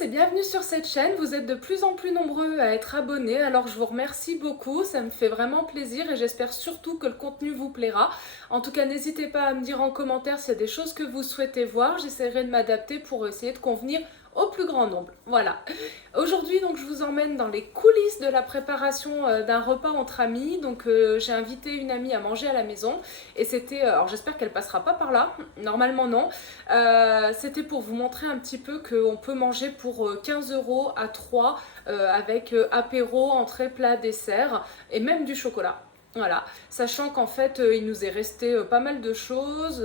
tous et bienvenue sur cette chaîne. Vous êtes de plus en plus nombreux à être abonnés, alors je vous remercie beaucoup, ça me fait vraiment plaisir et j'espère surtout que le contenu vous plaira. En tout cas, n'hésitez pas à me dire en commentaire s'il y a des choses que vous souhaitez voir, j'essaierai de m'adapter pour essayer de convenir au plus grand nombre. Voilà. Aujourd'hui, donc, je vous emmène dans les coulisses de la préparation d'un repas entre amis. Donc, j'ai invité une amie à manger à la maison et c'était, alors j'espère qu'elle passera pas par là, normalement non. C'était pour vous montrer un petit peu qu'on peut manger pour 15 € à 3 avec apéro, entrée, plat, dessert et même du chocolat. Voilà, sachant qu'en fait il nous est resté pas mal de choses.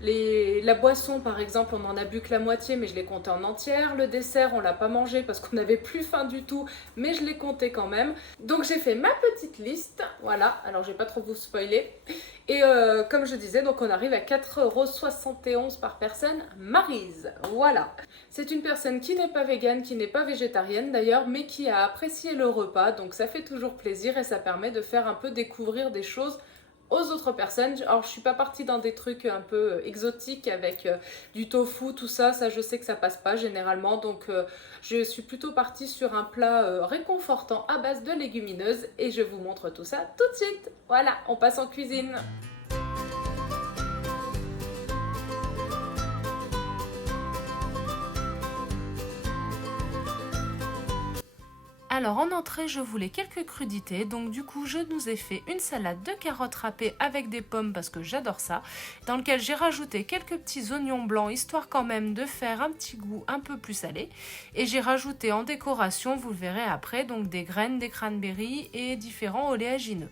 La boisson par exemple on en a bu que la moitié mais je l'ai compté en entière. Le dessert on l'a pas mangé parce qu'on n'avait plus faim du tout mais je l'ai compté quand même. Donc j'ai fait ma petite liste, voilà, alors je vais pas trop vous spoiler. Et comme je disais, donc on arrive à 4,71 € par personne. Maryse, voilà. C'est une personne qui n'est pas végane, qui n'est pas végétarienne d'ailleurs, mais qui a apprécié le repas, donc ça fait toujours plaisir et ça permet de faire un peu découvrir des choses aux autres personnes. Alors je suis pas partie dans des trucs un peu exotiques avec du tofu, tout ça, ça je sais que ça passe pas généralement, donc je suis plutôt partie sur un plat réconfortant à base de légumineuses et je vous montre tout ça tout de suite. Voilà, on passe en cuisine. Alors en entrée, je voulais quelques crudités, donc du coup je nous ai fait une salade de carottes râpées avec des pommes parce que j'adore ça, dans lequel j'ai rajouté quelques petits oignons blancs histoire quand même de faire un petit goût un peu plus salé, et j'ai rajouté en décoration, vous le verrez après, donc des graines, des cranberries et différents oléagineux.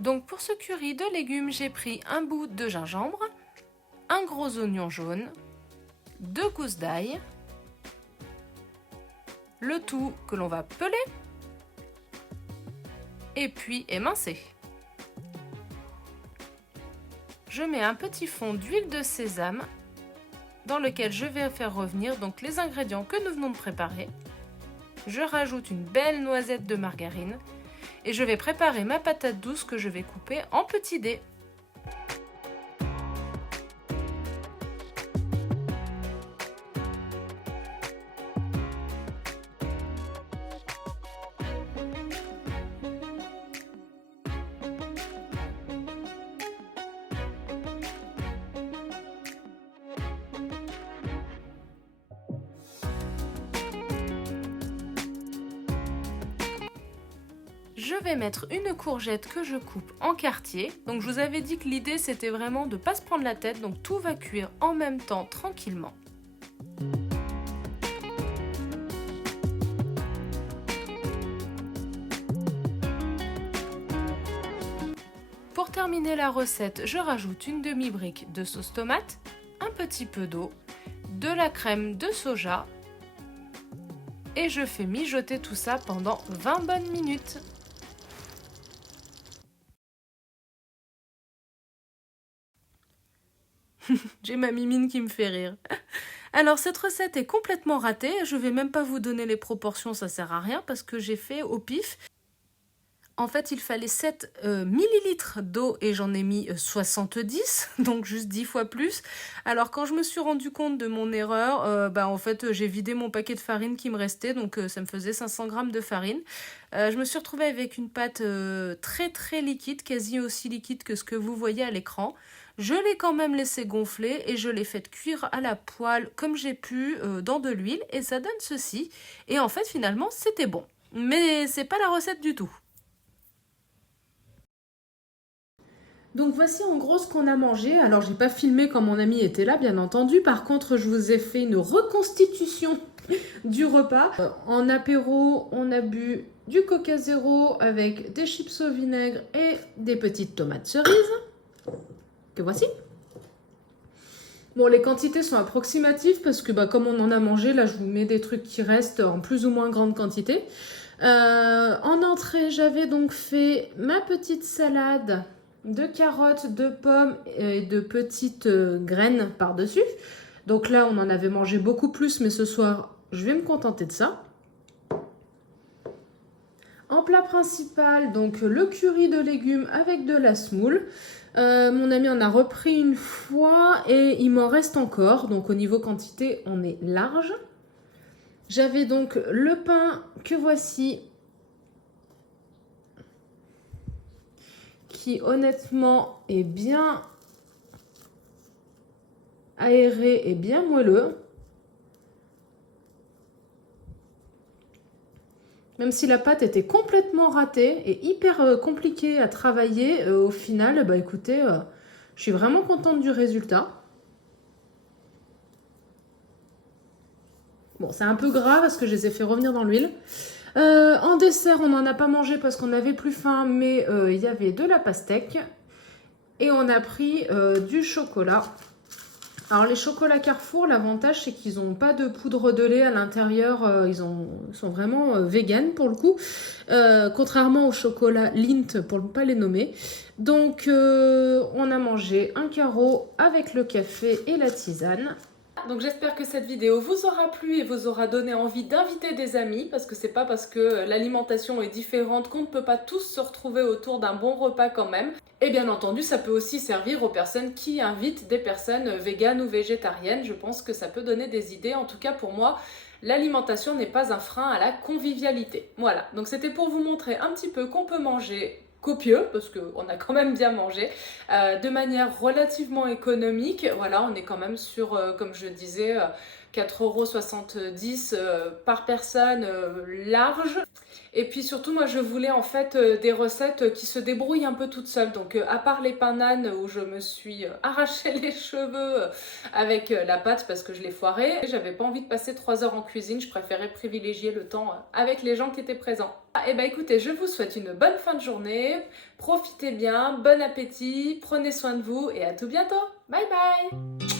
Donc pour ce curry de légumes, j'ai pris un bout de gingembre, un gros oignon jaune, 2 gousses d'ail, le tout que l'on va peler et puis émincer. Je mets un petit fond d'huile de sésame dans lequel je vais faire revenir donc les ingrédients que nous venons de préparer. Je rajoute une belle noisette de margarine et je vais préparer ma patate douce que je vais couper en petits dés. Je vais mettre une courgette que je coupe en quartiers. Donc je vous avais dit que l'idée c'était vraiment de ne pas se prendre la tête, donc tout va cuire en même temps tranquillement. Pour terminer la recette, je rajoute une demi-brique de sauce tomate, un petit peu d'eau, de la crème de soja et je fais mijoter tout ça pendant 20 bonnes minutes. J'ai ma mimine qui me fait rire. Alors cette recette est complètement ratée, je vais même pas vous donner les proportions, ça sert à rien parce que j'ai fait au pif. En fait, il fallait 7 millilitres d'eau et j'en ai mis 70, donc juste 10 fois plus. Alors quand je me suis rendu compte de mon erreur, en fait j'ai vidé mon paquet de farine qui me restait, donc ça me faisait 500 grammes de farine. Je me suis retrouvée avec une pâte très très liquide, quasi aussi liquide que ce que vous voyez à l'écran. Je l'ai quand même laissé gonfler et je l'ai fait cuire à la poêle comme j'ai pu dans de l'huile et ça donne ceci. Et en fait finalement c'était bon, mais c'est pas la recette du tout. Donc voici en gros ce qu'on a mangé. Alors j'ai pas filmé quand mon ami était là, bien entendu. Par contre, je vous ai fait une reconstitution du repas. En apéro, on a bu du Coca Zéro avec des chips au vinaigre et des petites tomates cerises. Que voici. Bon, les quantités sont approximatives parce que comme on en a mangé, là je vous mets des trucs qui restent en plus ou moins grande quantité. En entrée, j'avais donc fait ma petite salade de carottes, de pommes et de petites graines par-dessus. Donc là, on en avait mangé beaucoup plus, mais ce soir, je vais me contenter de ça. En plat principal, donc le curry de légumes avec de la semoule. Mon ami en a repris une fois et il m'en reste encore. Donc au niveau quantité, on est large. J'avais donc le pain que voici, qui honnêtement est bien aéré et bien moelleux. Même si la pâte était complètement ratée et hyper compliquée à travailler, au final, écoutez, je suis vraiment contente du résultat. Bon, c'est un peu gras parce que je les ai fait revenir dans l'huile. En dessert, on n'en a pas mangé parce qu'on n'avait plus faim, mais il y avait de la pastèque. Et on a pris du chocolat. Alors les chocolats Carrefour, l'avantage c'est qu'ils n'ont pas de poudre de lait à l'intérieur, ils sont vraiment vegan pour le coup, contrairement au chocolat Lindt pour ne pas les nommer. Donc on a mangé un carreau avec le café et la tisane. Donc j'espère que cette vidéo vous aura plu et vous aura donné envie d'inviter des amis, parce que c'est pas parce que l'alimentation est différente qu'on ne peut pas tous se retrouver autour d'un bon repas quand même. Et bien entendu, ça peut aussi servir aux personnes qui invitent des personnes véganes ou végétariennes. Je pense que ça peut donner des idées. En tout cas pour moi, l'alimentation n'est pas un frein à la convivialité. Voilà, donc c'était pour vous montrer un petit peu qu'on peut manger copieux, parce qu'on a quand même bien mangé, de manière relativement économique. Voilà, on est quand même sur, comme je disais, 4,70 € par personne, large. Et puis surtout, moi je voulais en fait des recettes qui se débrouillent un peu toutes seules. Donc à part les pains nan où je me suis arraché les cheveux avec la pâte parce que je l'ai foiré, j'avais pas envie de passer 3 heures en cuisine, je préférais privilégier le temps avec les gens qui étaient présents. Et écoutez, je vous souhaite une bonne fin de journée, profitez bien, bon appétit, prenez soin de vous et à tout bientôt. Bye bye.